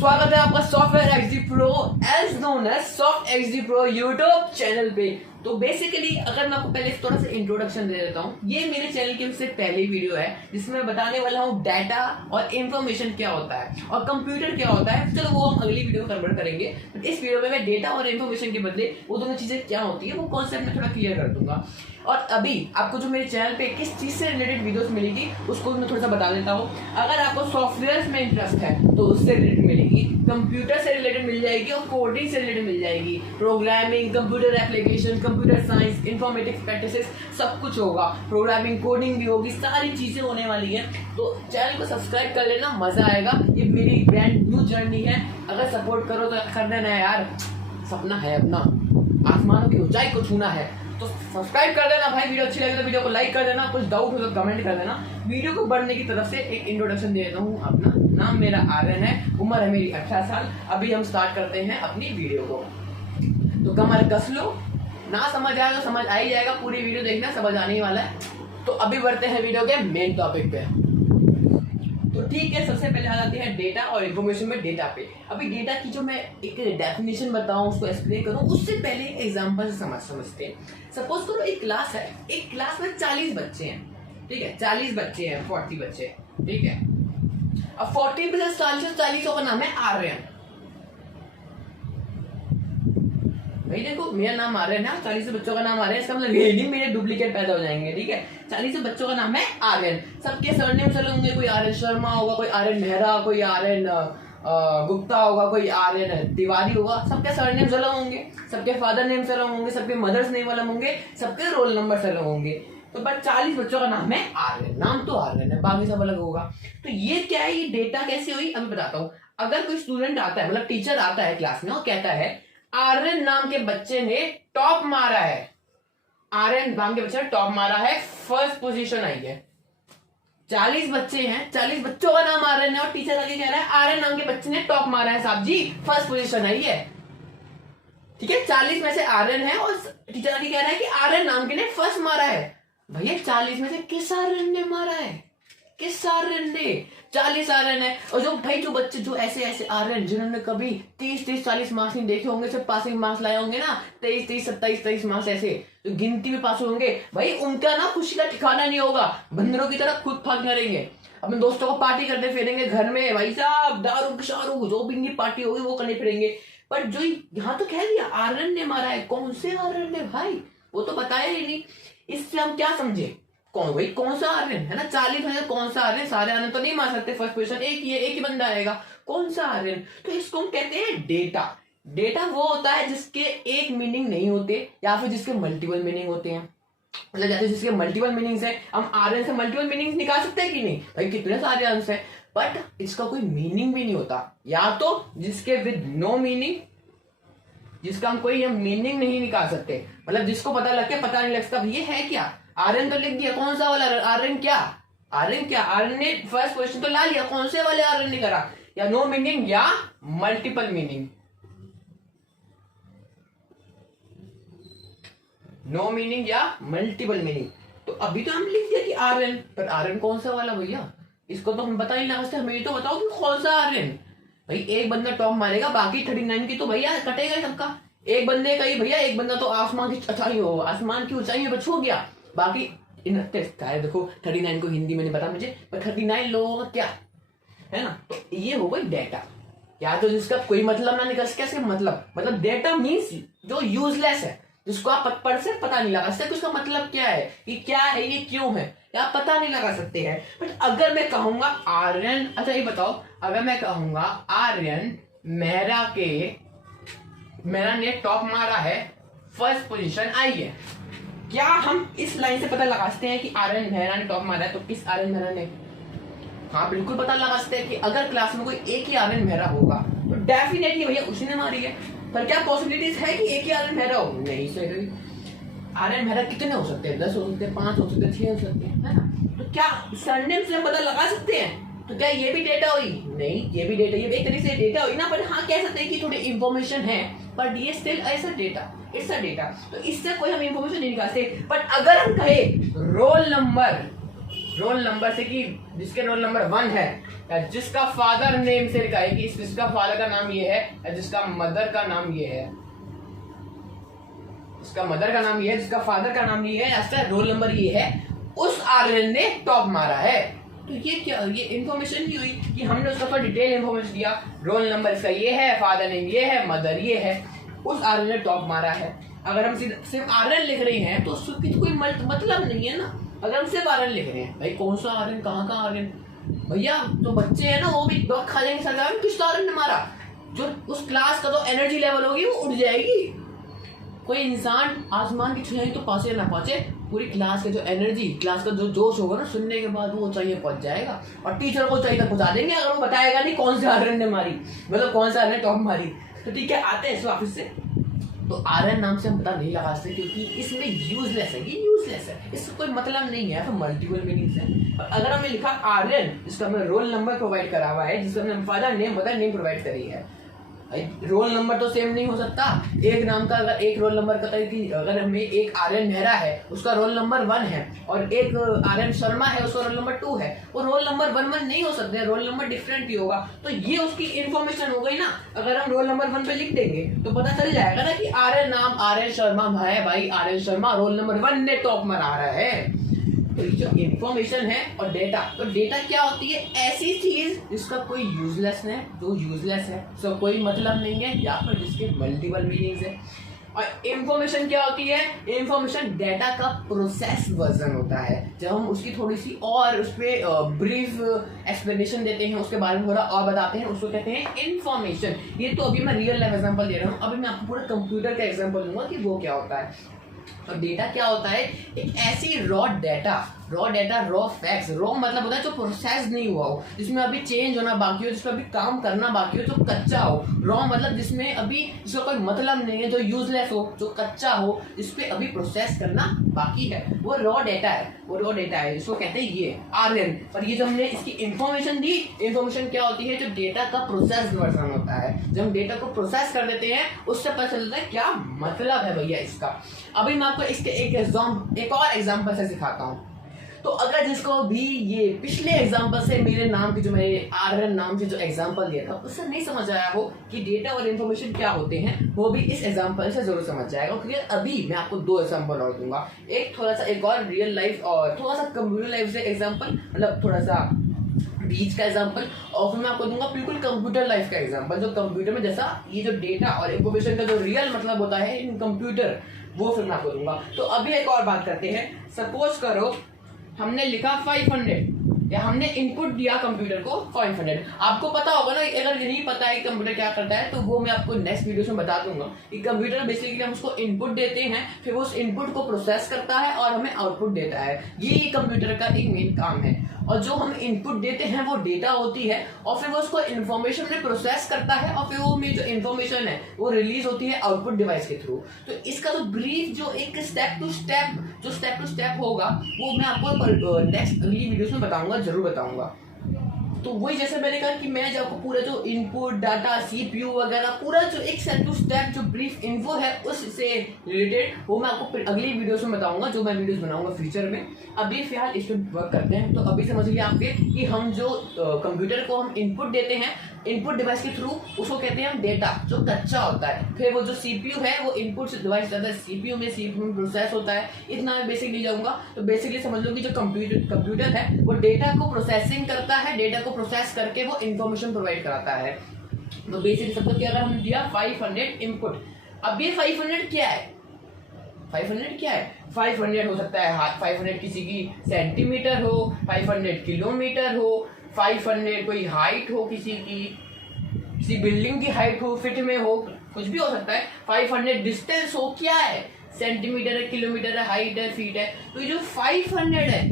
स्वागत है आपका software XD pro as known as soft XD pro YouTube channel पे। तो बेसिकली अगर मैं आपको पहले थोड़ा सा इंट्रोडक्शन दे देता हूँ, ये मेरे चैनल की सबसे पहली वीडियो है जिसमें मैं बताने वाला हूँ डाटा और इन्फॉर्मेशन क्या होता है और कंप्यूटर क्या होता है। चलो वो हम अगली वीडियो में कन्वर्ट करेंगे, बट इस वीडियो में मैं डेटा और इन्फॉर्मेशन के बदले वो दोनों चीजें क्या होती है वो कॉन्सेप्ट में थोड़ा क्लियर कर दूंगा। और अभी आपको जो मेरे चैनल पे किस चीज से रिलेटेड वीडियोस मिलेगी उसको मैं थोड़ा सा बता देता हूँ। अगर आपको सॉफ्टवेयर में इंटरेस्ट है तो उससे रिलेटेड मिलेगी, कंप्यूटर से रिलेटेड मिल जाएगी और कोडिंग से रिलेटेड मिल जाएगी। Programming, computer application, computer science, informatics practices सब कुछ होगा। प्रोग्रामिंग, कोडिंग भी होगी, सारी चीजें होने वाली है। तो चैनल को सब्सक्राइब कर लेना, मजा आएगा। ये मेरी ब्रांड न्यू जर्नी है, अगर सपोर्ट करो तो कर देना यार। सपना है अपना आसमानों की ऊंचाई को छूना है, तो सब्सक्राइब कर देना भाई। वीडियो अच्छी लगे तो वीडियो को लाइक कर देना, कुछ डाउट हो तो कमेंट कर देना। वीडियो को बढ़ने की तरफ से एक इंट्रोडक्शन दे देता हूँ। अपना नाम मेरा आर्यन है, उम्र है मेरी 18 साल। अभी हम स्टार्ट करते हैं अपनी वीडियो को। तो कमर कस लो, ना समझ आए तो समझ आ ही जाएगा, पूरी वीडियो देखना, समझ आने ही वाला है। तो अभी बढ़ते हैं वीडियो के मेन टॉपिक पे। तो ठीक है, सबसे पहले आ जाते हैं डेटा और इन्फॉर्मेशन में डेटा पे। अभी डेटा की जो मैं एक डेफिनेशन बताऊं, उसको एक्सप्लेन करूं, उससे पहले एग्जांपल से समझते हैं। सपोज करो एक क्लास है, एक क्लास में 40 बच्चे हैं, ठीक है, 40 बच्चे हैं, 40 बच्चे, ठीक है। अब 40 प्लस 40 का नाम है आर्यन। भाई देखो, मेरा नाम आर्यन है, 40 बच्चों का नाम आर्यन, इसका मतलब ये नहीं मेरे डुप्लीकेट पैदा हो जाएंगे, ठीक है। 40 बच्चों का नाम है आर्यन, सबके सरनेम चले होंगे। कोई आर्यन शर्मा होगा, कोई आर्यन मेहरा, कोई आर्यन गुप्ता होगा, कोई आर्यन तिवारी होगा। सबके सरनेम अलग होंगे, सबके फादर नेम अलग होंगे, सबके मदर्स नेम अलग होंगे, सबके रोल नंबर अलग होंगे। तो बट 40 बच्चों का नाम है आर्यन, नाम तो आर्यन है, बाकी सब अलग होगा। तो ये क्या है, ये डेटा कैसे हुई अभी बताता हूँ। अगर कोई स्टूडेंट आता है, मतलब टीचर आता है क्लास में और कहता है आर्यन नाम के बच्चे ने टॉप मारा है, आर्यन नाम के बच्चे ने टॉप मारा है, फर्स्ट पोजीशन आई है। 40 बच्चे हैं, 40 बच्चों का नाम आर्यन है और टीचर आगे कह रहा है आर्यन नाम के बच्चे ने टॉप मारा है साहब जी, फर्स्ट पोजीशन आई है, ठीक है। 40 में से आर्यन है और टीचर आगे कह रहा है कि आर्यन नाम के ने फर्स्ट मारा है। भैया 40 में से किस आर्यन ने मारा है, किस आर्यन ने? 40 आर्यन है। और जो भाई जो बच्चे जो ऐसे आर्यन जिन्होंने कभी 30-40 मार्क्स नहीं देखे होंगे, सिर्फ पासिंग मार्क्स लाए होंगे ना, 23, 27 मार्क्स, ऐसे जो गिनती में पास होंगे, भाई उनका ना खुशी का ठिकाना नहीं होगा, बंदरों की तरह खुद भाग करेंगे, अपने दोस्तों को पार्टी करते फिरेंगे घर में, भाई साहब दारू शारू जो भी इनकी पार्टी होगी वो करने फिरेंगे। पर जो यहाँ तो कह दिया आर्यन ने मारा है, कौन से आर्यन ने भाई, वो तो बताया ही नहीं। इससे हम क्या समझे, कौन भाई कौन सा आर्यन है ना, 40 है, कौन सा आर्यन? सारे आर्यन तो नहीं मार सकते, फर्स्ट पोजीशन एक ही है, एक ही बंदा आएगा, कौन सा आर्यन? तो इसको हम कहते हैं डेटा। डेटा वो होता है जिसके एक मीनिंग नहीं होते या फिर जिसके मल्टीपल मीनिंग होते हैं। मतलब जैसे जिसके मल्टीपल मीनिंग्स है, हम आर्यन से मल्टीपल मीनिंग्स निकाल सकते हैं कि नहीं भाई, कितने सारे आंसर है, बट इसका कोई मीनिंग भी नहीं होता। या तो जिसके विद नो मीनिंग, जिसका हम कोई मीनिंग नहीं निकाल सकते, मतलब जिसको पता लग के पता नहीं लग सकता ये है क्या। आर्यन तो लिख दिया, कौन सा वाला आर्यन? क्या आर्यन? क्या आर्यन ने फर्स्ट क्वेश्चन तो ला लिया, कौन से वाले आर्यन ने करा? या नो मीनिंग या मल्टीपल मीनिंग, नो मीनिंग या मल्टीपल मीनिंग। तो अभी तो हम लिख दिया कि आर्यन, पर आर्यन कौन सा वाला भैया, इसको तो हम बता ही ना सकते। हमें ये तो बताओ कि कौन सा आर्यन। भाई एक बंदा टॉप मारेगा, बाकी 39 की तो भैया कटेगा ही सबका। एक बंदे का ही भैया, एक बंदा तो आसमान की ऊंचाई हो, आसमान की ऊंचाई में छू गया, बाकी 29 देखो 39 को हिंदी में नहीं पता मुझे, पर 39 लोगों का क्या है ना। तो ये हो गई डेटा, या तो जिसका कोई मतलब ना निकल सके, मतलब डेटा मीन्स जो यूजलेस है, जिसको आप पढ़ से पता नहीं लगा सकते उसका मतलब क्या है, कि क्या है, ये क्यों है, या पता नहीं लगा सकते हैं। बट अगर मैं कहूंगा आर्यन, अच्छा ये बताओ, अगर मैं कहूंगा आर्यन मेहरा ने टॉप मारा है, फर्स्ट पोजीशन आई है, क्या हम इस लाइन से पता लगा सकते हैं कि आर्यन मेहरा ने टॉप मारा है? तो किस आर्यन मेहरा ने? हाँ बिल्कुल पता लगा सकते हैं कि अगर क्लास में कोई एक ही आर्यन मेहरा होगा तो डेफिनेटली भैया उसी ने मारी है। पर क्या पॉसिबिलिटीज है कि एक ही आर्यन मेहरा हो? नहीं सही। आर्यन मेहरा कितने हो सकते हैं? 10 हो सकते हैं, 5 हो सकते हैं, 6 हो सकते हैं, है ना। तो क्या सरनेम से हम पता लगा सकते हैं? तो क्या ये भी डेटा हुई? नहीं, ये भी डेटा, ये एक तरीके से डेटा हुई ना, पर हाँ कह सकते हैं कि थोड़ी इंफॉर्मेशन है, बट ये स्टिल ऐसा डेटा, इट्स अ डेटा। तो इससे कोई हम इंफॉर्मेशन नहीं निकालते। बट अगर हम कहे रोल नंबर, रोल नंबर से कि जिसके रोल नंबर 1 है या जिसका फादर नेम से लिखा है कि जिसका फादर का नाम ये है या जिसका मदर का नाम ये है, जिसका मदर का नाम ये है, जिसका फादर का नाम ये है, इसका रोल नंबर ये है, उस आर्यन ने टॉप मारा है। तो ये क्या, ये इन्फॉर्मेशन नहीं हुई कि हमने उसका थोड़ा डिटेल इन्फॉर्मेशन दिया, रोल नंबर इसका ये है, फादर नेम ये है, मदर ये है, उस आर्यन ने टॉप मारा है। अगर हम सिर्फ आर्यन लिख रहे हैं तो उसकी कोई मतलब नहीं है ना। अगर हम सिर्फ आर्यन लिख रहे हैं, भाई कौन सा आर्यन, कहाँ का आर्यन, भैया तो बच्चे हैं ना वो भी बहुत खा जाएंगे सरकार, किस आर्यन ने मारा, जो उस क्लास का तो एनर्जी लेवल होगी वो उठ जाएगी। कोई इंसान आसमान की छुआई तो पहुंचे ना पहुंचे, पूरी क्लास का जो एनर्जी, क्लास का जो जोश होगा ना सुनने के बाद वो चाहिए पहुंच जाएगा, और टीचर को चाहिए पहुंचा देंगे अगर वो बताएगा नहीं कौन से आर्यन ने मारी, मतलब कौन सा आर्यन टॉप मारी। तो ठीक है, आते हैं इस वापस से। तो आर्यन नाम से हम पता नहीं लगा सकते क्योंकि इसमें यूजलेस है, ये यूजलेस है, इसका कोई मतलब नहीं है, तो मल्टीपल मीनिंग्स है। और अगर हमने लिखा आर्यन, जिसका हमें रोल नंबर प्रोवाइड करा हुआ है, जिसका हमने father name mother name provide करी है, रोल नंबर तो सेम नहीं हो सकता। एक नाम का अगर एक रोल नंबर का कि अगर हमें एक आर्यन मेहरा है उसका रोल नंबर 1 है और एक आर्यन शर्मा है उसका रोल नंबर 2 है, वो रोल नंबर 1 नहीं हो सकते, रोल नंबर डिफरेंट ही होगा। तो ये उसकी इन्फॉर्मेशन हो गई ना। अगर हम रोल नंबर 1 पे लिख देंगे तो पता चल जाएगा ना कि आर्यन नाम आर्यन शर्मा है, भाई आर्यन शर्मा रोल नंबर 1 ने टॉप मरा रहा है। तो जो इन्फॉर्मेशन है और डेटा, तो डेटा क्या होती है, ऐसी चीज जिसका कोई यूजलेस है, जो यूजलेस है उसका कोई मतलब नहीं है, या फिर जिसके मल्टीपल मीनिंग्स है। और इन्फॉर्मेशन क्या होती है, इन्फॉर्मेशन डेटा का प्रोसेस वर्जन होता है। जब हम उसकी थोड़ी सी और उस पर ब्रीफ एक्सप्लेनेशन देते हैं, उसके बारे में थोड़ा और बताते हैं, उसको कहते हैं इन्फॉर्मेशन। ये तो अभी मैं रियल लाइफ एग्जांपल दे रहा हूँ, अभी मैं आपको पूरा कंप्यूटर का एग्जांपल दूंगा कि वो क्या होता है। तो डेटा क्या होता है, एक ऐसी raw data, raw facts, raw मतलब होता है जो प्रोसेस नहीं हुआ हो, जिसमें अभी चेंज होना बाकी हो, जिसमें अभी काम करना बाकी हो, जो कच्चा हो। रॉ मतलब जिसमें अभी जिसका कोई मतलब नहीं है, जो यूजलेस हो, जो कच्चा हो, जिसपे अभी प्रोसेस करना बाकी है, वो रॉ डेटा है, वो रॉ डेटा है, जिसको कहते हैं ये आर्यन। पर ये जो हमने इसकी इन्फॉर्मेशन दी, इन्फॉर्मेशन क्या होती है, जो डेटा का प्रोसेस वर्जन होता है। जब हम डेटा को प्रोसेस कर देते हैं उससे पता चलता है क्या मतलब है भैया इसका। अभी मैं आपको इसके एक और एग्जांपल से सिखाता हूँ। तो अगर जिसको भी ये पिछले एग्जांपल से मेरे नाम की जो मैंने आर्यन नाम से जो एग्जांपल दिया था उससे नहीं समझ आया हो कि डेटा और इन्फॉर्मेशन क्या होते हैं, वो भी इस एग्जांपल से जरूर समझ जाएगा। क्लियर, अभी मैं आपको 2 एग्जांपल और दूंगा, एक थोड़ा सा एक और रियल लाइफ और थोड़ा सा कंप्यूटर लाइफ से एग्जांपल, मतलब थोड़ा सा बीच का एग्जांपल, और फिर मैं आपको दूंगा बिल्कुल कंप्यूटर लाइफ का एग्जांपल, जो कंप्यूटर में जैसा ये जो डेटा और इन्फॉर्मेशन का जो रियल मतलब होता है इन कंप्यूटर, वो फिर मैं आपको दूंगा। तो अभी एक और बात करते हैं। सपोज करो हमने लिखा 500 या हमने इनपुट दिया कंप्यूटर को 500। आपको पता होगा ना, अगर नहीं पता है कंप्यूटर क्या करता है तो वो मैं आपको नेक्स्ट वीडियो में बता दूंगा कि कंप्यूटर बेसिकली हम उसको इनपुट देते हैं, फिर वो उस इनपुट को प्रोसेस करता है और हमें आउटपुट देता है। ये कंप्यूटर का एक मेन काम है। और जो हम इनपुट देते हैं वो डेटा होती है और फिर वो उसको इन्फॉर्मेशन में प्रोसेस करता है और फिर वो में जो इन्फॉर्मेशन है वो रिलीज होती है आउटपुट डिवाइस के थ्रू। तो इसका जो ब्रीफ जो एक स्टेप टू स्टेप होगा वो मैं आपको नेक्स्ट अगली वीडियोस में बताऊंगा, जरूर बताऊंगा। तो वही जैसे मैंने कहा कि मैं जब आपको पूरा जो इनपुट डाटा सीपीयू वगैरह पूरा जो एक स्टेप टू स्टेप जो ब्रीफ इन्फो है उससे रिलेटेड वो मैं आपको अगली वीडियोस में बताऊंगा, जो मैं वीडियोस बनाऊंगा फ्यूचर में। अभी फिलहाल इस पर वर्क करते हैं। तो अभी समझ लिया आपके कि हम जो कंप्यूटर को हम इनपुट देते हैं इनपुट डिवाइस के थ्रू, उसको कहते हैं हम डेटा, जो कच्चा होता है। फिर वो जो सीपीयू है वो इनपुट डिवाइस जाता है सीपीयू में प्रोसेस होता है। इतना मैं बेसिक नहीं जाऊंगा, तो बेसिकली समझ लो कि जो कंप्यूटर है वो डेटा को प्रोसेसिंग करता है, डेटा को प्रोसेस करके वो इन्फॉर्मेशन प्रोवाइड कराता है। तो बेसिकली सबको क्या, अगर हमने दिया 500 इनपुट, अब ये 500 क्या है, 500 क्या है, 500 हो सकता है 500 किसी की सेंटीमीटर हो, 500 किलोमीटर हो, 500 कोई हाइट हो, किसी बिल्डिंग की हाइट हो, फीट में हो, कुछ भी हो सकता है। 500 डिस्टेंस हो, क्या है, सेंटीमीटर है, किलोमीटर है, हाइट है, फीट है। तो ये जो 500 है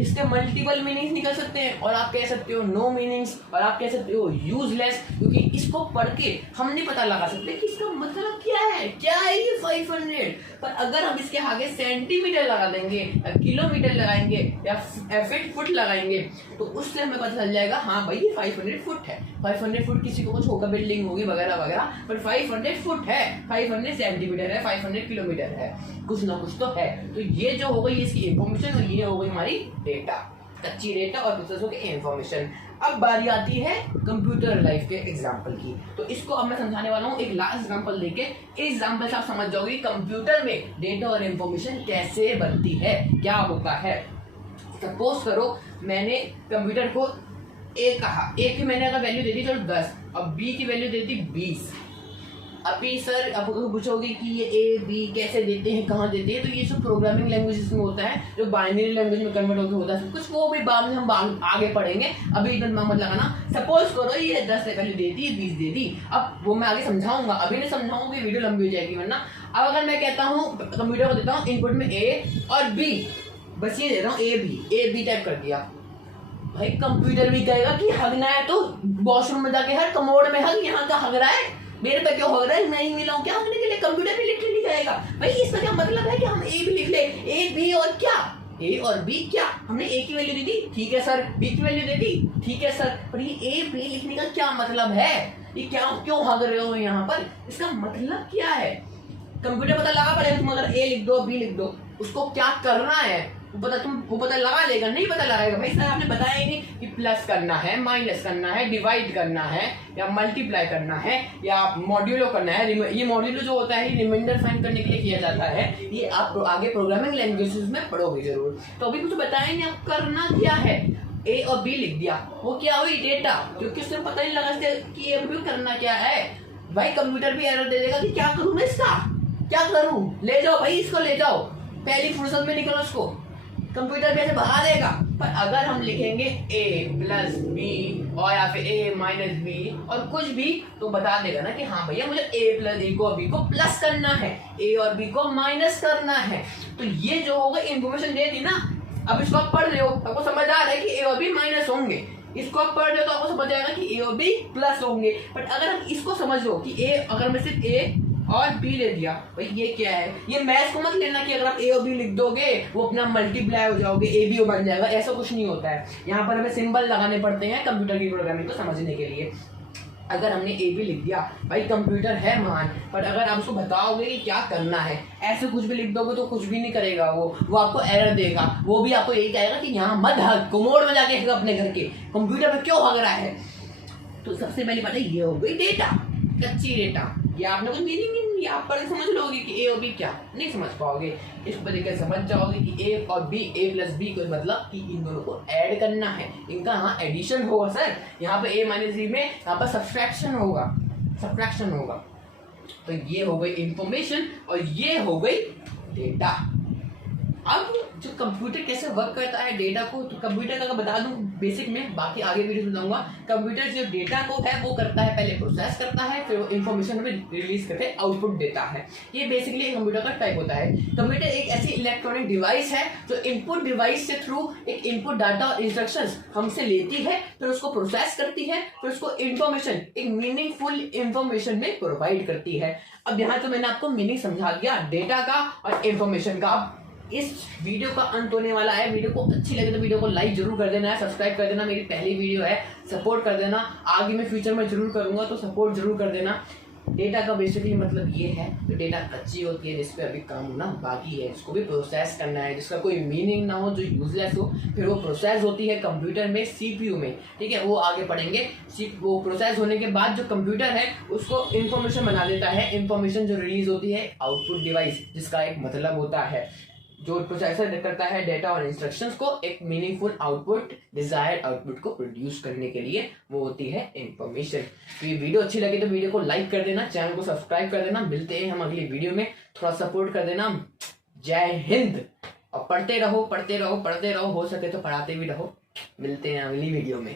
इसके मल्टीपल मीनिंग्स निकल सकते हैं, और आप कह सकते हो नो मीनिंग्स, और आप कह सकते हो यूजलेस, क्योंकि इसको पढ़ के हम नहीं पता लगा सकते कि इसका मतलब क्या है ये 500। पर अगर हम इसके आगे सेंटीमीटर लगा देंगे या किलोमीटर लगाएंगे या फुट लगाएंगे तो उससे हमें पता चल जाएगा हाँ भाई ये 500 फुट है। 500 फुट किसी को कुछ होगा, बिल्डिंग होगी वगैरह वगैरह, पर 500 फुट है, 500 सेंटीमीटर है, 500 किलोमीटर है, कुछ ना कुछ तो है। तो ये जो हो गई इसकी इंफॉर्मेशन और ये हो गई हमारी डेटा। कच्ची डेटा और प्रोसेस होगी इंफॉर्मेशन। अब बारी आती है कंप्यूटर लाइफ के एग्जाम्पल की। तो इसको अब मैं समझाने वाला हूँ एक लास्ट एग्जाम्पल देके। इस एग्जाम्पल से आप समझ जाओगे कंप्यूटर में डेटा और इंफॉर्मेशन कैसे बनती है, क्या होता है। सपोज करो मैंने कंप्यूटर को ए कहा, ए की मैंने अगर वैल्यू दे दी चलो 10, अब बी की वैल्यू दे दी 20। अभी सर आप पूछोगे कि ये ए बी कैसे देते हैं, कहाँ देते हैं, तो ये सब प्रोग्रामिंग लैंग्वेजेस में होता है, जो बाइनरी लैंग्वेज में कन्वर्ट होकर होता है सब कुछ, वो भी बाद में हम आगे पढ़ेंगे, अभी इतना मत लगाना। सपोज करो ये 10 वैल्यू देती है, 20 देती, अब वो मैं आगे समझाऊंगा, अभी नहीं समझाऊंगा, वीडियो लंबी हो जाएगी वरना। अब अगर मैं कहता हूँ कंप्यूटर को देता हूँ इनपुट में ए और बी, बस ये दे रहा हूँ ए बी टाइप कर दिया, भाई कंप्यूटर भी कहेगा कि हगना है तो वॉशरूम में जाके हर कमोड में हग, यहाँ का हग रहा है, मेरे पे क्यों हग रहा है, मैं ही मिला हूँ क्या हगने के लिए, कंप्यूटर भी लिख जाएगा। भाई इसका क्या मतलब है कि हम ए भी लिख ले, ए बी और क्या, ए और बी क्या, हमने ए की वैल्यू दे दी ठीक है सर, बी की वैल्यू दे दी ठीक है सर, पर ये ए बी लिखने का क्या मतलब है, ये क्या क्यों हग रहे हो यहाँ पर, इसका मतलब क्या है। कंप्यूटर पता लगा पड़ेगा, तुम अगर ए लिख दो बी लिख दो, उसको क्या करना है वो पता लगा लेगा, नहीं पता लगाएगा। भाई सर आपने बताया ही नहीं कि प्लस करना है, माइनस करना है, डिवाइड करना है, या मल्टीप्लाई करना है, या मॉड्यूलो करना है। ये मॉड्यूलो जो होता है रिमाइंडर फाइंड करने के लिए किया जाता है, ये आप आगे प्रोग्रामिंग लैंग्वेजेस में पढ़ोगे जरूर। तो अभी कुछ बताया नहीं, आप करना क्या है, ए और बी लिख दिया, वो क्या हुई डेटा, क्योंकि उससे पता नहीं लगा कि ये करना क्या है। भाई कंप्यूटर भी एरर दे देगा कि क्या करूं मैं इसका, क्या करूं, ले जाओ भाई इसको ले जाओ, पहली फुर्सत में निकलो उसको, कंप्यूटर भी ऐसे बहा देगा। पर अगर हम लिखेंगे a प्लस बी और या फिर a माइनस बी और कुछ भी, तो बता देगा ना कि हाँ भैया मुझे a प्लस ए को बी को प्लस करना है, a और b को माइनस करना है। तो ये जो होगा इन्फॉर्मेशन दे दी ना। अब इसको आप पढ़ रहे हो, आपको समझ आ रहा है कि a और b माइनस होंगे, इसको आप पढ़ रहे हो तो आपको समझ आएगा कि a और b प्लस होंगे। बट अगर हम इसको समझ लो कि a, अगर मैं सिर्फ a और बी ले दिया, भाई ये क्या है, ये मैथ्स को मत लेना कि अगर आप ए और बी लिख दोगे वो अपना मल्टीप्लाई हो जाओगे, ए बी बन जाएगा, ऐसा कुछ नहीं होता है। यहाँ पर हमें सिंबल लगाने पड़ते हैं कंप्यूटर की प्रोग्रामिंग को समझने के लिए। अगर हमने ए बी लिख दिया, भाई कंप्यूटर है महान, पर अगर आप उसको बताओगे कि क्या करना है, ऐसे कुछ भी लिख दोगे तो कुछ भी नहीं करेगा, वो आपको एरर देगा, वो भी आपको यही कहेगा कि यहाँ मत हग, कोमोड में जाके हग अपने घर के, कंप्यूटर पे क्यों हग रहा है। तो सबसे पहली बात है ये हो गई डेटा, कच्ची डेटा। ये आपने कोई मीनिंग नहीं, आप पढ़ समझ लोगे कि ए और बी क्या, नहीं समझ पाओगे। इस तरीके से समझ जाओगे कि ए और बी, ए प्लस बी को मतलब कि इन दोनों को ऐड करना है, इनका यहाँ एडिशन होगा सर, यहाँ पे ए माइनस बी में यहाँ पर सब्सट्रैक्शन होगा। तो ये हो गई इंफॉर्मेशन और ये हो गई डेटा। अब जो कंप्यूटर कैसे वर्क करता है डेटा को, तो कंप्यूटर का बता दूं बेसिक में, बाकी आगे वीडियो में बताऊंगा। कंप्यूटर जो डेटा को है वो करता है, पहले प्रोसेस करता है, फिर वो इन्फॉर्मेशन में रिलीज करके आउटपुट देता है। ये बेसिकली कंप्यूटर का टाइप होता है। कंप्यूटर एक ऐसी इलेक्ट्रॉनिक डिवाइस है जो इनपुट डिवाइस से थ्रू एक इनपुट डाटा और इंस्ट्रक्शंस हमसे लेती है, फिर उसको प्रोसेस करती है, फिर उसको इन्फॉर्मेशन, एक मीनिंगफुल इन्फॉर्मेशन में प्रोवाइड करती है। अब यहाँ तो मैंने आपको मीनिंग समझा दिया डेटा का और इन्फॉर्मेशन का। इस वीडियो का अंत होने वाला है। वीडियो को अच्छी लगे तो वीडियो को लाइक जरूर कर देना है, सब्सक्राइब कर देना, मेरी पहली वीडियो है, सपोर्ट कर देना। आगे मैं फ्यूचर में जरूर करूंगा तो सपोर्ट जरूर कर देना। डेटा का बेसिकली मतलब ये है कि डेटा कच्ची होती है जिस पे अभी काम होना बाकी है, जिसको भी प्रोसेस करना है, जिसका कोई मीनिंग ना हो, जो यूजलेस हो, फिर वो प्रोसेस होती है कंप्यूटर में, सीपीयू में, ठीक है, वो आगे पढ़ेंगे। वो प्रोसेस होने के बाद जो कंप्यूटर है उसको इन्फॉर्मेशन बना देता है। इन्फॉर्मेशन जो रिलीज होती है आउटपुट डिवाइस, जिसका एक मतलब होता है, जो प्रोसेसर करता है डेटा और इंस्ट्रक्शंस को एक मीनिंगफुल आउटपुट, डिजायर्ड आउटपुट को प्रोड्यूस करने के लिए, वो होती है इंफॉर्मेशन। तो ये वीडियो अच्छी लगे तो वीडियो को लाइक कर देना, चैनल को सब्सक्राइब कर देना। मिलते हैं हम अगली वीडियो में, थोड़ा सपोर्ट कर देना। जय हिंद। और पढ़ते रहो, हो सके तो पढ़ाते भी रहो। मिलते हैं अगली वीडियो में।